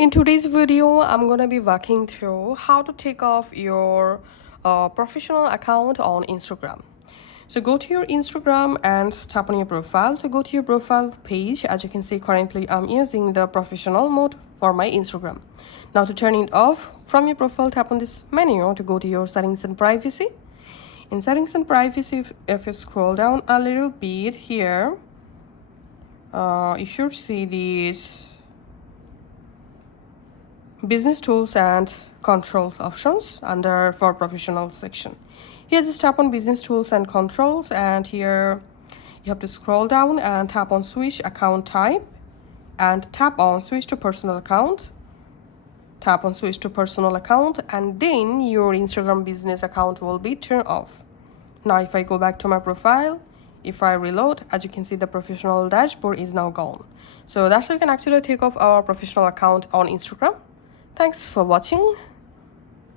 In today's video, I'm gonna be walking through how to take off your professional account on Instagram. So go to your Instagram and tap on your profile. To go to your profile page, as you can see, currently I'm using the professional mode for my Instagram. Now to turn it off from your profile, tap on this menu to go to your settings and privacy. In settings and privacy, if you scroll down a little bit here, you should see these business tools and controls options under for professional section. Here just tap on business tools and controls, and here you have to scroll down and tap on switch account type and tap on switch to personal account. Tap on switch to personal account and then your Instagram business account will be turned off. Now if I go back to my profile, if I reload, as you can see, the professional dashboard is now gone. So that's how you can actually take off our professional account on Instagram. Thanks for watching.